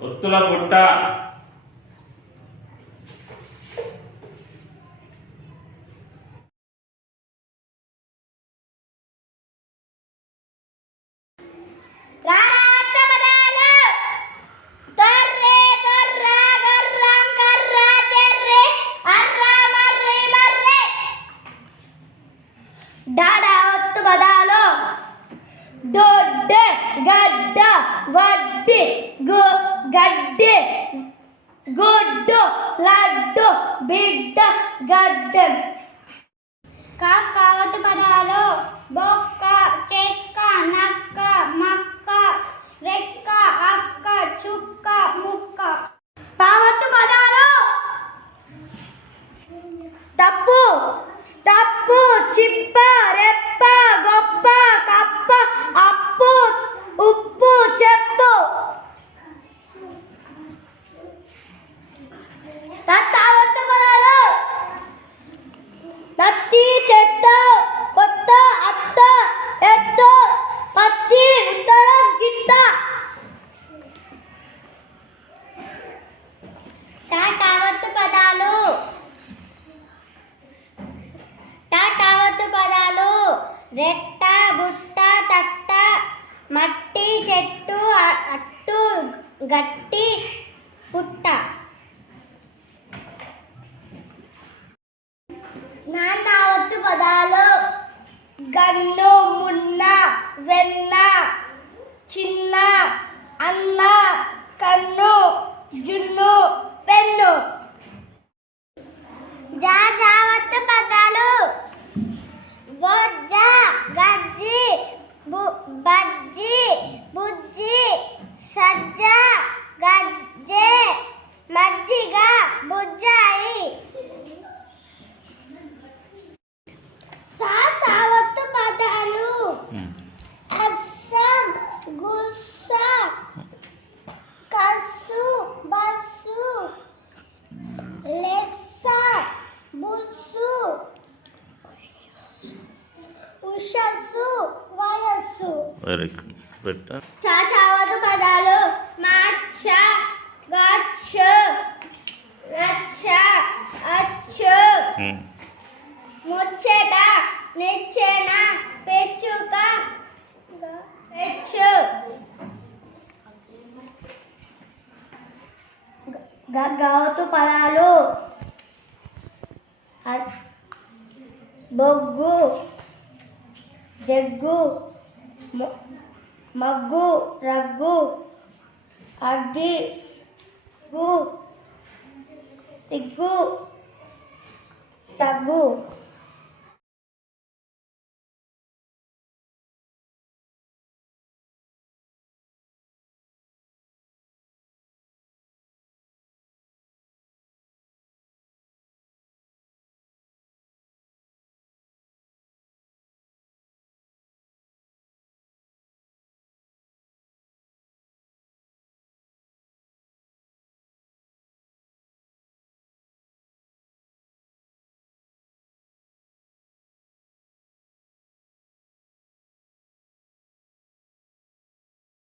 ఒత్తుల పుట్ట దొడ్డ గడ్డ వడ్డి గు గడ్డి గుడ్డు లడ్డు బిడ్డ గడ్డ. కాకావతు పదాలు బొక్క చెట్టు రెట్ట బుట్ట తట్ట మట్టి చెట్టు అట్టు గట్టి పుట్ట. నాన్నవత్తు పదాలు. గన్ను మున్న వెన్న చిన్న. బుజ్జి సజ్జ గజ్జె మజ్జిగ బుజ్జాయి. సాసావత్తు పదాలు. అస్సం గుస్స కస్సు బస్సు. లెస్స బుస్సు. ఉషస్సు వయస్సు. Very good. పెట్ట. పదాలు. మచ్చ గచ్చ రచ్చ అచ్చు. ఉమ్. ముచ్చట నిచ్చెన పెచ్చుక పెచ్చు గౌతు పదాలు. బొగ్గు జగ్గు మగ్గు రగ్గు అగ్గి గు సిగ్గు చగ్గు.